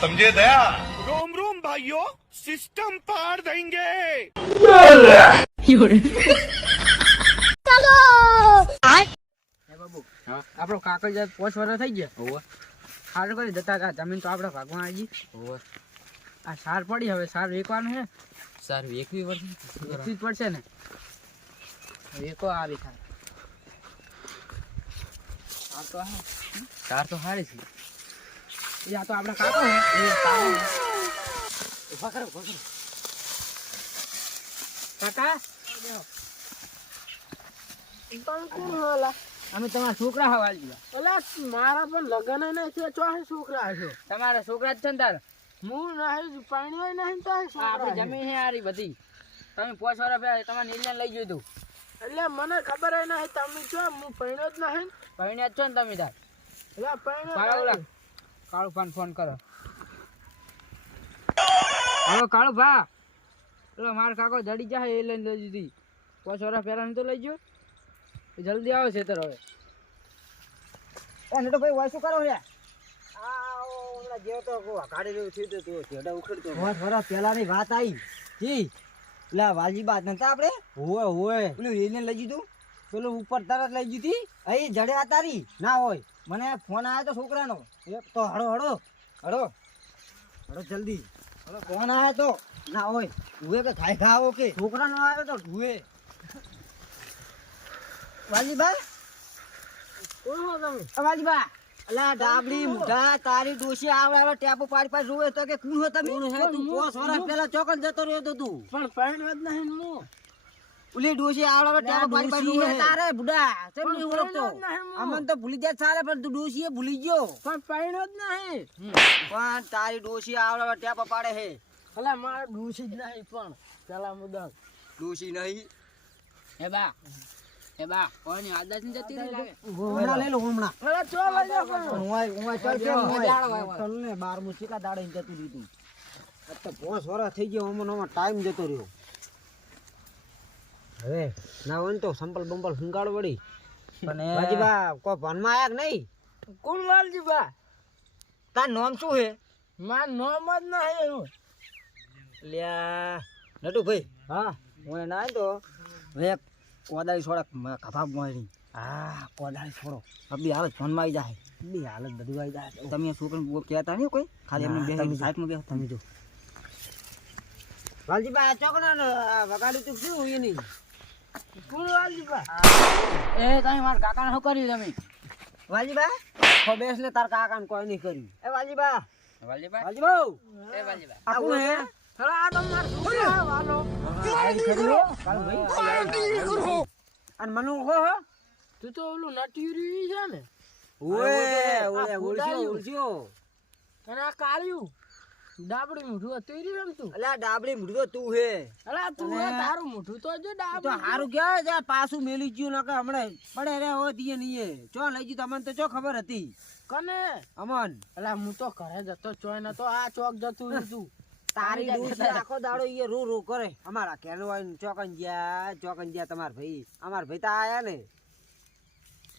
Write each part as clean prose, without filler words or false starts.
समझे दया। रोम रोम भाइयों, सिस्टम पार देंगे। બાબુ આપણો કાકા જાય 5 વર્ષ થઈ ગયા. ઓવે સાર કરી જતા હતા જમીન તો આપણે ભાગવા આવી. ઓવે આ સાર પડી હવે સાર વેકવાનું છે. સાર વેકવી પડશે ને વેકો આવી થાય. સાર તો હારી છે. એ આ તો આપણા કાકો હે. ઉભા કરો કાકા અમે તમારા છોકરા હવાલ દીધા. મારા પણ લગન નથી ચોહે છોકરા છે. તમારા છોકરા જ છે ને તાર. હું નહીં પાણી નહીં તો આપણી જમીન છે આરી બધી. તમે 5 વર્ષ પહેલા તમારે નિર્ણય લઈ ગયું હતું. એટલે મને ખબર નહીં તમે છો હું પૈણો જ નહીં. પૈણ્યા જ છો ને તમે તાર. એટલે પૈણો કાળુ ભાન ફોન કરો. હવે કાળુ ભા પેલો માર કાકો જડી જાય એ લઈને લઈ દીધી. 5 વર્ષ પહેલા તો લઈ ગયો. જલ્દી આવો છે તર હવે. એ નટો ભાઈ વાય શું કરો છે? હમણાં જેવો તો ગાડી રહ્યું થયું તો ઢેડા ઉખડતો. 5 વર્ષ પહેલાની વાત આવી. જી એટલે વાલજી બાત નતા આપણે. હોય પેલું એને લઈ દીધું. પેલું ઉપર તરત લઈ દીધી. અહીં જડે તારી ના હોય. મને ફોન આવ્યો તો છોકરાનો. એક તો હળો જલ્દી. ફોન આવ્યો તો ના હોય હુએ કે ખાઈ ખાવો કે છોકરાનો આવ્યો તો હુએ. વાલજીબા કોણ હો તમે? વાલજીબા અલા ડાબડી મુઢા તારી ડોશી આવડે ટેપો પાડી રોવે તો કે કોણ હો તમે? તું 5 વર્ષ પહેલા ચોકન જતો રહ્યો તો તું. પણ પૈણો જ નહીં હું. ઉલી ડોશી આવડે ટેપો પાડી રોવે તારે બુડા કેમ નહીં ઓળખતો? પૈણો જ નહીં હું. અમન તો ભૂલી જાય સારે પણ તું ડોશીએ ભૂલી ગયો. પણ પૈણો જ નહીં. પણ તારી ડોશી આવડે ટેપો પાડે હે. અલા મારે ડૂસી જ નહીં પણ પેલા મુદા ડોશી નહીં એ બા કોની આદત ન જતી રહી લાગે. હમણાં લઈ લો હમણાં. અલા ચો લઈ જા પણ ચાલ કે ચાલ ને 12મું ચીકા દાડે જતું દીધું. તો 5 વર્ષ થઈ ગયો ઓમનો ટાઈમ જતો રહ્યો. હવે ના હોય તો સંપલ બંપલ હુંગાડ વળી. પણ વાજીબા કોઈ ભનમાં આયા કે નહીં? કોણ વાલજી બા? તાર નામ શું હે? માર નામ જ નહીં. લ્યા નટુ ભાઈ હા હું ના તો હવે કોદાળી છોડક કફા મારી. હા કોદાળી છોડો બધી હાલત ફોનમાં આવી જાય. બધી હાલત બધું આવી જાય. તમે છોકરાને કહેતા નહીં કોઈ ખાલી એમને બે સાઈડમાં બે તમે જો વાલજીબા ચોકડા વગાડ્યું તું શું એ નહીં? કોણ વાલજી બા? એ તમે મારા કાકાને શું કર્યું તમે? વાલજીબા ખો બેસ ને તાર કાકાને કોઈ નહીં કર્યું. એ વાલજીબા વાલજીબા એ વાલજીબા આ કોણ હે? અલા આ તો માર છોકરા વાલો. અને મનુ હો તું તો ઓલું નટીરી છે ને? ઓલે ઓળખ્યો. અને આ કાળિયું ડાબડી મુઠું હતું ઈ રમતું. અલા ડાબડી મુઢો તું હે. અલા તું હે તારું મુઠું તો જો તો ડાબડી. હારું કહેવાય છે પાછું મેલી ગયું નકે હમણે પડે રે હો દીએ નહીં ચો લઈ ગયું તમને તો ચો ખબર હતી કને? અમન અલા હું તો ઘરે જતો ચોય નતો આ ચોક જતું હતું. તારી ડોસી આખો દાડો ઈ રો કરે. અમારા કેનો ચોકન જ્યા તમાર ભાઈ તો આયા ને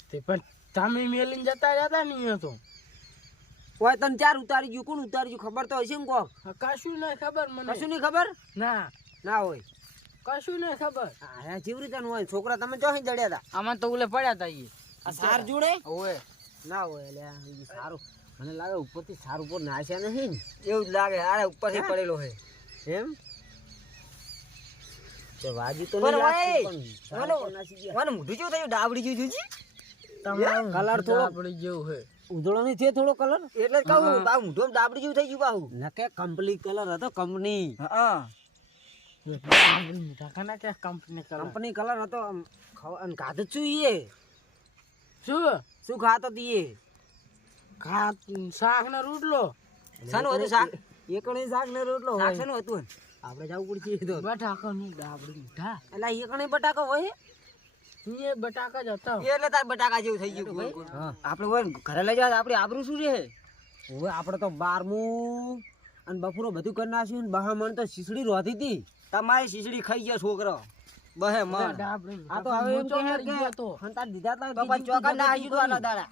તે પણ તમે મેલીને જતા જતા નહીં હતો. કોઈ તને ચાર ઉતારી ગયું કોણ ઉતારી ગયું ખબર તો હશે ને કોક? કશું નહીં ખબર મને. કશું નહીં ખબર ના હોય. કશું નહીં ખબર. હા જેવી રીતે હોય છોકરા તમે ચોહી જડ્યા હતા. આમાં તો ઉલે પડ્યા હતા ઈ. આ સાર જોડે ઓય ના હોય એટલે સારું મને લાગે ઉપરથી સાર ઉપર નાશ્યા નહીં ને એવું જ લાગે. અરે ઉપરથી પડેલો હે એમ તે વાજી તો નહીં લાગતું પણ મોઢું જેવું થયું ડાબડી જેવું જોજી. કલર થોડો પડી જેવું હે. ઉધળો નહીં થયો થોડો કલર એટલે જ કહું બાહુ મોઢો ડાબડી જેવું થઈ ગયું બાહુ નકે કંપની કલર હતો કંપની. હા કંપની કલર હતો. ખાધું શું ઈએ શું ખાતો તીએ? શાક ને રોટલો. શાનું હતું શાક? એકણી શાક ને રોટલો શાક શાનું હતું? આપણે જવું પડશે તો બટાકા નું ડાબડી મીઠા. એટલે એકણી બટાકા હોય એ બટાકા જ હતા. એટલે તાર બટાકા જેવું થઈ ગયું. આપણે હોય ઘરે લઈ જવા આપડે આબરૂ શું છે? હવે આપણે તો 12મું અને બપોરો બધું કરી નાખ્યું ને બહા મન તો શીસડી રોધી હતી. તમારી શીસડી ખાઈ ગયા છોકરો બહે મન. આ તો હવે એમ કે હંતા દીધા તો પછી ચોકા ના આવી ગયો આલા દાડા.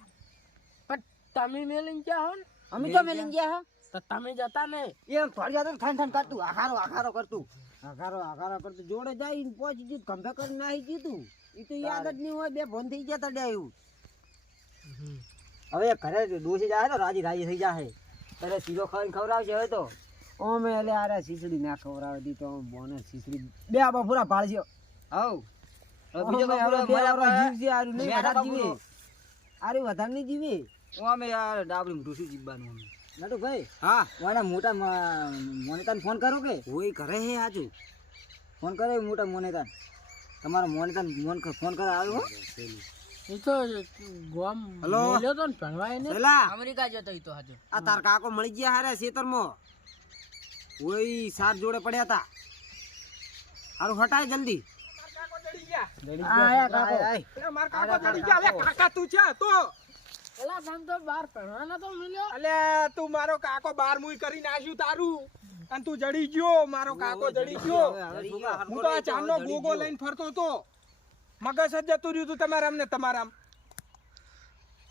પણ તમે મેલીને ગયા હો ને? અમે તો મેલીને ગયા તો તમે જતા ને એમ થોડી વાર ઠંડ કરતું આખારો કરતું જોડે જાય ને પહોંચી ગયું ખંભે કરી નાહી ગયું તું એ તો યાદ જ નહીં હોય બે ફોન થઈ ગયા તડ્યા હવે ઘરે ડોસી જાય તો રાજી થઈ જાય તારે સીધો ખાઈને ખવડાવશે હવે તો ઓમે એટલે આરે ખીચડી ના ખવડાવી દી તો બોને ખીચડી બે બપોરા ભાળજો હવ બીજો બપોરા જીવશે આરું નહીં વધારે જીવે આરું વધારે નહીં જીવે ઓમે યાર ડાબડી મોટું શું જીવવાનું નટુ ભાઈ હા મારા મોટા મોનેતાન ફોન કરો કે હોય ઘરે હે આજુ ફોન કરે મોટા મોનેતાન તમારો મોનેતાન ફોન કરે આવ્યો એ તો ગોમ હલો? મેલ્યો તો ને ભણવા એને પેલા અમેરિકા જતો ઈ તો હાજો આ તાર કાકો મળી ગયા હારે ખેતરમાં ઓય સાત જોડે પડ્યા હતા હારું હટાય જલ્દી આયા કાકો માર કાકો જડી ગયા. અલે કાકા તું છે તો પેલા કામ તો બાર ભણવાના તો મેલ્યો અલે તું મારો કાકો બાર મુઈ કરી નાખ્યું તારું અને તું જડી ગયો. મારો કાકો જડી ગયો. હું તો આ ચાંદનો ગોગો લઈને ફરતો હતો. મગજ જ જતું રહ્યું તું તમારામ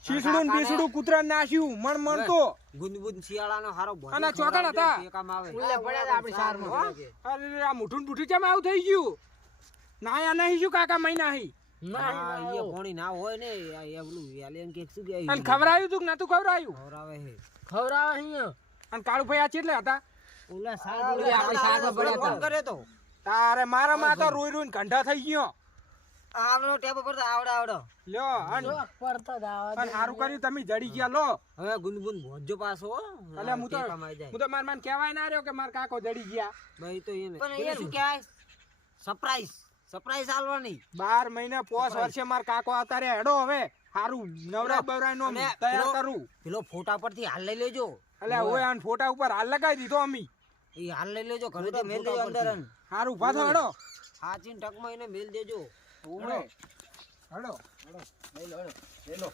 શીસડું ને બીસડું કૂતરા નાખ્યું મણ તો ગુંદ શિયાળાનો હારો ભરી અને ચોકડ હતા. કામ આવે ઉલ્લે પડ્યા હતા આપણી શારમાં. અરે આ મુઠું ને બુઠું ચમ આવું થઈ ગયું. નાયા નહીં શું કાકા મહિના હી હા, એ પોણી ના હોય ને એ પેલું વેલેન કે શું કે અને ખવરાયું તું કે નતું ખવરાયું ખવરાવે હે ખવડાવે અહીંયા અને કાળુ ભાઈ આ ચેટલે હતા ઓલા ઓલી આપણી શાળામાં પડ્યા હતા. ફોન કરે તો તારે મારા માં તો રોઈ રોઈને કંઠા થઈ ગયો. આવડો ટેબો પર આવડો લ્યો અને જો પડતા જ આવા દે. સારું કર્યું તમે જડી ગયા લો. હવે ગુંદ ભોજો પાછો અલે હું તો માર માન કહેવાય ના રહ્યો કે માર કાકો જડી ગયા. ભાઈ તો એને પણ એ શું કહેવાય સરપ્રાઈઝ આલવાની 12 મહિના 5 વર્ષે માર કાકો અત્યારે હેડો હવે હારું નવરા બવરા નો અને તૈયાર કરું. પેલો ફોટા પરથી હાલ લઈ લેજો એટલે ઓય આન ફોટા ઉપર હાલ લગાવી દીધો અમી. એ હાલ લઈ લેજો ઘરે તો મેલ દેજો અંદર હારું ઉભા થો હેડો. હાચીન ટકમાં એને મેલ દેજો હેડો હેડો